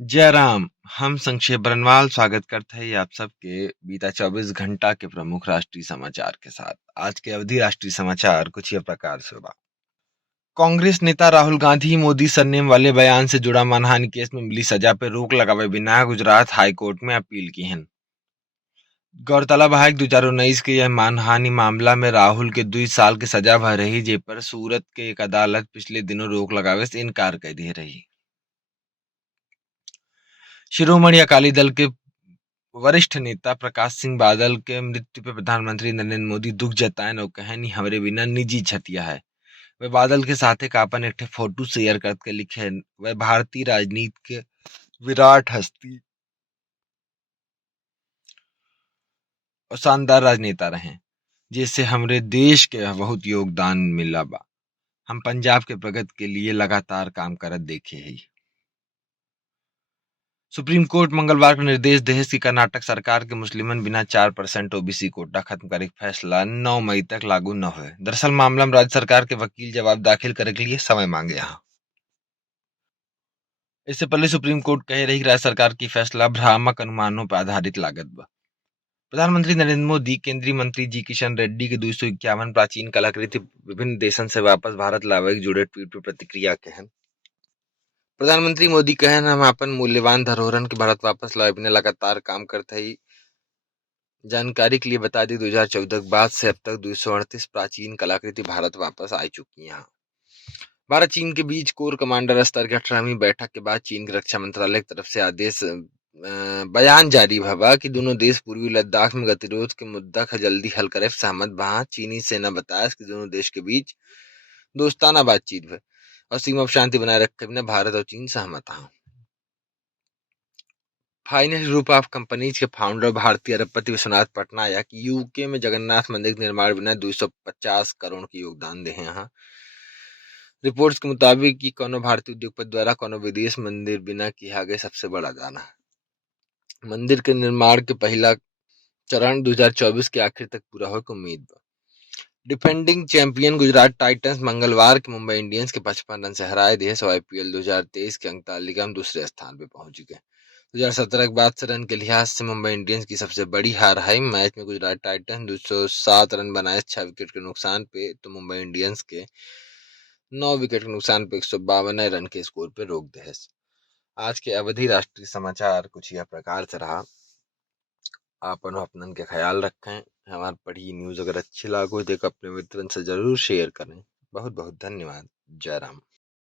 जय राम। हम संक्षेप बरनवाल स्वागत करते हैं आप सबके बीता 24 घंटा के प्रमुख राष्ट्रीय समाचार के साथ। आज के अवधि राष्ट्रीय समाचार कुछ यह प्रकार से होगा। कांग्रेस नेता राहुल गांधी मोदी सरनेम वाले बयान से जुड़ा मानहानि केस में मिली सजा पर रोक लगाए बिना गुजरात हाईकोर्ट में अपील की है। गौरतलब है 2019 के यह मानहानि मामला में राहुल के 2 साल की सजा भर रही, जे पर सूरत के एक अदालत पिछले दिनों रोक लगावे से इनकार कर दी रही। शिरोमणि अकाली दल के वरिष्ठ नेता प्रकाश सिंह बादल के मृत्यु पर प्रधानमंत्री नरेंद्र मोदी दुख जताए और कहनी हमरे बिना निजी छतिया है। वे बादल के साथ एक अपन एक फोटो शेयर करके लिखे, वह भारतीय राजनीति के विराट हस्ती और शानदार राजनेता रहे, जिससे हमरे देश के बहुत योगदान मिला बा। हम पंजाब के प्रगति के लिए लगातार काम करत देखे ही। सुप्रीम कोर्ट मंगलवार को निर्देश देश की कर्नाटक सरकार के मुस्लिमन बिना 4% ओबीसी कोटा खत्म करे के फैसला 9 मई तक लागू न हुए। दरअसल मामला में राज्य सरकार के वकील जवाब दाखिल करे के लिए समय मांगे यहाँ। इससे पहले सुप्रीम कोर्ट कह रही राज्य सरकार की फैसला भ्रामक अनुमानों पर आधारित लागत बा। प्रधानमंत्री नरेंद्र मोदी, केंद्रीय मंत्री जी किशन रेड्डी के 251 प्राचीन कलाकृति विभिन्न देशन से वापस भारत लावे के जुड़े ट्वीट पर प्रतिक्रिया के हैं। प्रधानमंत्री मोदी कहन हम अपन मूल्यवान धरोहरन के भारत वापस लाए बिना लगातार काम करते ही। जानकारी के लिए बता दी 2014 के बाद से अब तक 238 प्राचीन कलाकृति भारत वापस आ चुकी हैं। भारत चीन के बीच कोर कमांडर स्तर की 18वीं बैठक के बाद चीन के रक्षा मंत्रालय की तरफ से आदेश बयान जारी भवा कि दोनों देश पूर्वी लद्दाख में गतिरोध के मुद्दा का जल्दी हल करे सहमत बहा। चीनी सेना बताया कि दोनों देश के बीच दोस्ताना बातचीत है और सीमा पर शांति बनाए रखे बिना भारत और चीन सहमत हैं। फाइनेंस ग्रुप ऑफ कंपनीज के फाउंडर भारतीय अरबपति विश्वनाथ पटनायक यूके में जगन्नाथ मंदिर के निर्माण बिना 250 करोड़ की योगदान दे हैं। रिपोर्ट्स के मुताबिक कि कोनो भारतीय उद्योगपति द्वारा कोनो विदेश मंदिर बिना किया गया सबसे बड़ा दाना। मंदिर के निर्माण के पहला चरण 2024 के आखिर तक पूरा होने की उम्मीद बा। डिफेंडिंग चैंपियन गुजरात टाइटंस मंगलवार के मुंबई इंडियंस के 55 रन से हराए देश और आईपीएल 2023 के अंक तालिका में दूसरे स्थान पर पहुंच गए। 2017 के बाद से रन के लिहाज से मुंबई इंडियंस की सबसे बड़ी हार है। मैच में गुजरात टाइटंस 207 रन बनाए 6 विकेट के नुकसान पे, तो मुंबई इंडियंस के 9 विकेट के नुकसान पे 152 रन के स्कोर पे रोक दे। आज के अवधि राष्ट्रीय समाचार कुछ यह प्रकार से रहा। आपन अपनन के ख्याल रखें। हमारी पढ़ी न्यूज़ अगर अच्छी लागो तो अपने मित्रन से जरूर शेयर करें। बहुत बहुत धन्यवाद। जय राम।